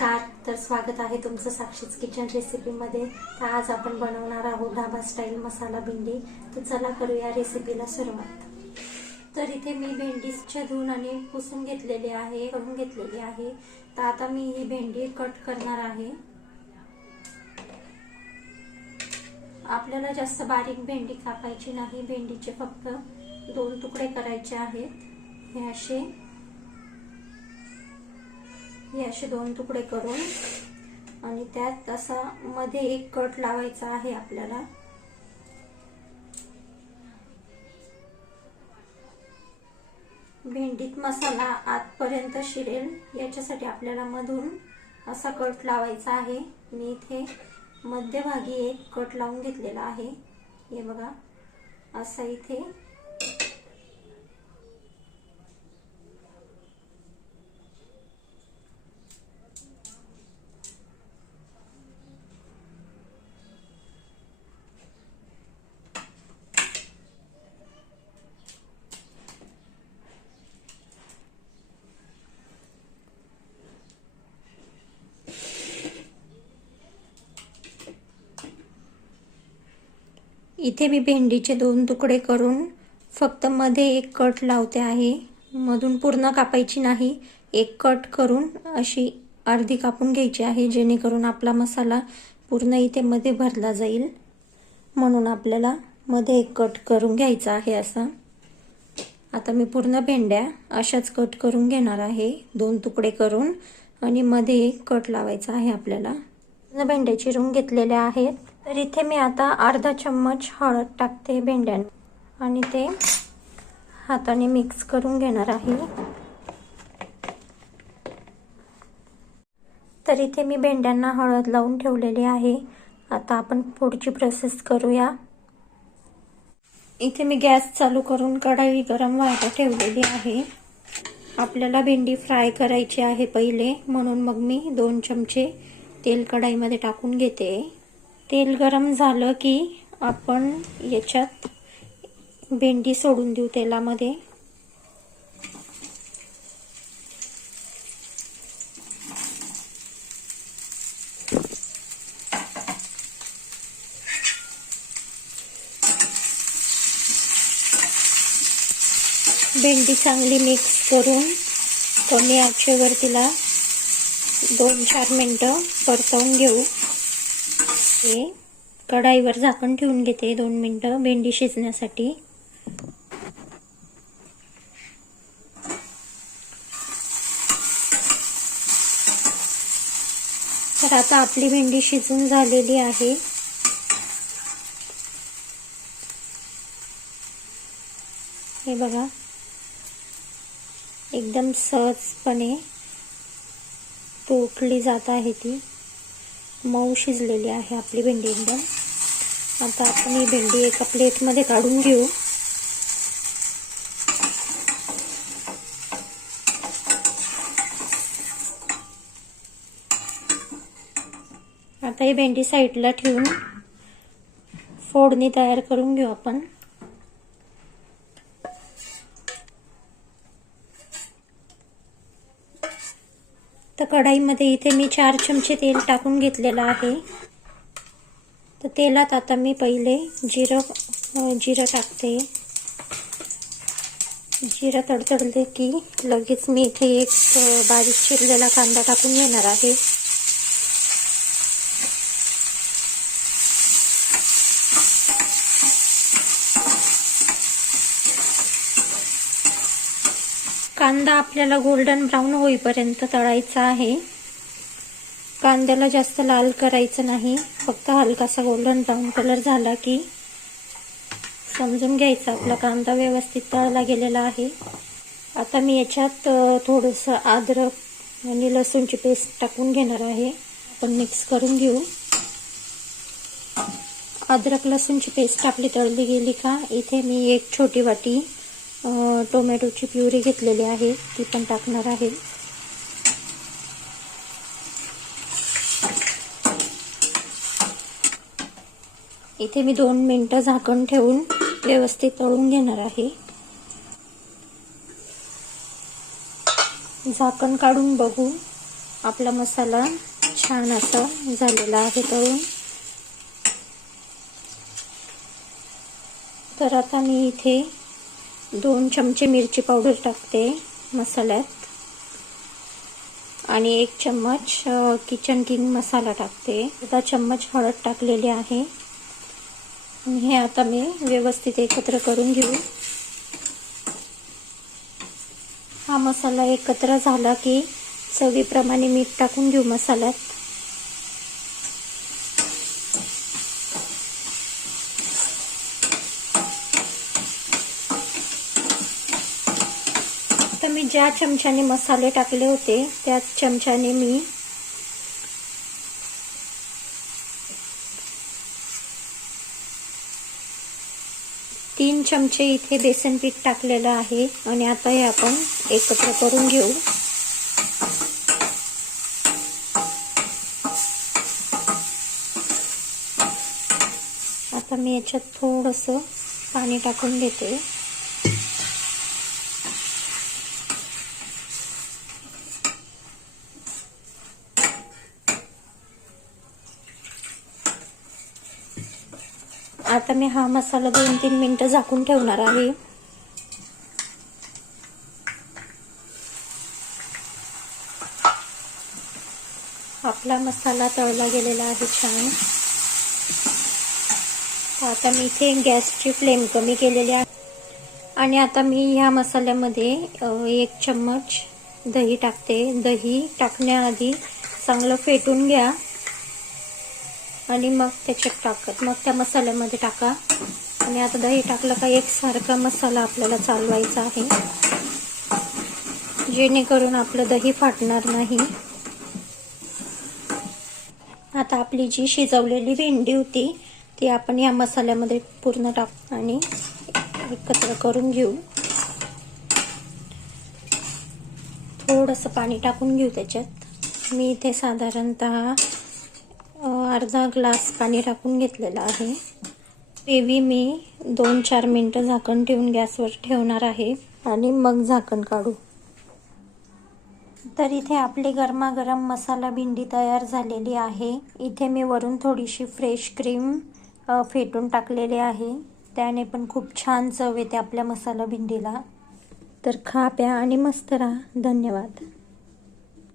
नमस्कार. तर स्वागत आहे तुमचं साक्षीच किचन रेसिपीमध्ये. तर आज आपण बनवणार आहोत ढाबा स्टाईल मसाला भेंडी. तर चला करूया रेसिपीला सुरुवात. तर इथे मी भेंडीच्या धुवून आणि पुसून घेतलेली आहे, करून घेतलेली आहे. तर आता मी ही भेंडी कट करणार आहे. आपल्याला जास्त बारीक भेंडी कापायची नाही, भेंडीचे फक्त 2 तुकडे करायचे आहेत. हे असे 2 तुकडे करून आणि त्यात असा मध्ये एक कट लावायचा आहे आपल्याला. भेंडीत मसाला आतपर्यंत शिरेल याच्यासाठी आपल्याला मधून असा कट लावायचा आहे. मी इथे मध्यभागी एक कट लावून घेतलेला आहे. हे बघा, असा इथे इथे मी भेंडीचे 2 तुकडे करून फक्त मध्ये एक कट लावते आहे. मधून पूर्ण कापायची नाही, एक कट करून अशी अर्धी कापून घ्यायची आहे, जेणेकरून आपला मसाला पूर्ण इथे मध्ये भरला जाईल. म्हणून आपल्याला मध्ये एक कट करून घ्यायचा आहे असा. आता मी पूर्ण भेंड्या अशाच कट करून घेणार आहे, 2 तुकडे करून, आणि मध्ये एक कट लावायचा आहे आपल्याला. भेंड्या चिरून घेतलेल्या आहेत. तर इथे मी आता अर्धा चम्मच हळद टाकते भेंड्यांना आणि ते हाताने मिक्स करून घेणार आहे. तर इथे मी भेंड्यांना हळद लावून ठेवलेली आहे. आता आपण पुढची प्रोसेस करूया. इथे मी गॅस चालू करून कढई गरम व्हायला ठेवलेली आहे. आपल्याला भेंडी फ्राय करायची आहे पहिले, म्हणून मग मी 2 चमचे तेल कढईमध्ये टाकून घेते. तेल गरम झालं की आपण याच्यात भेंडी सोडून देऊ तेलामध्ये. भेंडी चांगली मिक्स करून कमी आचेवर तिला 2-4 मिनिटं परतवून घेऊ. हे कढईवर झाकण ठेवून घेते 2 मिनिटं भेंडी शिजण्यासाठी. तर आता आपली भेंडी शिजून झालेली आहे. हे बघा, एकदम सहजपणे तोडली जात आहे, ती मऊ शिजलेली आहे आपली भेंडी एकदम. आता आपण ही भेंडी एका प्लेटमध्ये काढून घेऊ. आता ही भेंडी साईडला ठेवून फोडणी तयार करून घेऊ आपण. तर कढईमध्ये इथे मी 4 चमचे तेल टाकून घेतलेलं आहे. तर तेलात आता मी पहिले जिरं टाकते. जिरं तडतडले की लगेच मी इथे एक बारीक चिरलेला कांदा टाकून घेणार आहे. कांदा आपल्याला गोल्डन ब्राऊन होईपर्यंत तळायचा आहे. कांद्याला जास्त लाल करायचं नाही, फक्त हलकासा गोल्डन ब्राऊन कलर झाला की समजून घ्यायचा आपला कांदा व्यवस्थित तळला गेलेला आहे. आता मी याच्यात थोडंसं अद्रक आणि लसूणची पेस्ट टाकून घेणार आहे. आपण मिक्स करून घेऊ. अद्रक लसूणची पेस्ट आपली तळली गेली का इथे मी 1 छोटी वाटी टोमॅटोची प्युरी घेतलेली आहे, ती पण टाकणार आहे. इथे मी 2 मिनिटं झाकण ठेवून व्यवस्थित तळून घेणार आहे. झाकण काढून बघू आपला मसाला छान असा झालेला आहे तळून. तर आता मी इथे 2 चमचे मिरची पावडर टाकते मसाल्यात आणि 1 चम्मच किचन किंग मसाला टाकते. अर्धा चम्मच हळद टाकलेली आहे आणि हे आता मी व्यवस्थित एकत्र करून घेऊ. हा मसाला एकत्र झाला की चवीप्रमाणे मीठ टाकून घेऊ मसाल्यात. आता मी ज्या चमच्याने मसाले टाकले होते त्याच चमच्याने मी 3 चमचे इथे बेसन पीठ टाकलेलं आहे आणि आता हे आपण एकत्र करून घेऊ. आता मी याच्यात थोडंसं पाणी टाकून घेते. आता मी हा मसाला 2-3 मिनिटं झाकून ठेवणार आहे. आपला मसाला तळला गेलेला आहे छान. आता मी इथे गॅसची फ्लेम कमी केलेली आहे आणि आता मी ह्या मसाल्यामध्ये 1 चम्मच दही टाकते. दही टाकण्याआधी चांगलं फेटून घ्या आणि मग त्याच्यात मग त्या मसाल्यामध्ये टाका. आणि आता दही टाकलं का एकसारखा मसाला आपल्याला चालवायचा आहे जेणेकरून आपलं दही फाटणार नाही. आता आपली जी शिजवलेली भेंडी होती ती आपण या मसाल्यामध्ये पूर्ण टाक आणि एकत्र करून घेऊ. थोडंसं पाणी टाकून घेऊ त्याच्यात. मी इथे साधारणतः अर्धा ग्लास पाणी टाकून घेतलेलं आहे. ग्रेव्ही मी 2-4 मिनिटं झाकण ठेवून गॅसवर ठेवणार आहे आणि मग झाकण काढू. तर इथे आपली गरमागरम मसाला भेंडी तयार झालेली आहे. इथे मी वरून थोडीशी फ्रेश क्रीम फेटून टाकलेली आहे. त्याने पण खूप छान चव येते आपल्या मसाला भेंडीला. तर खा प्या आणि मस्त राहा. धन्यवाद.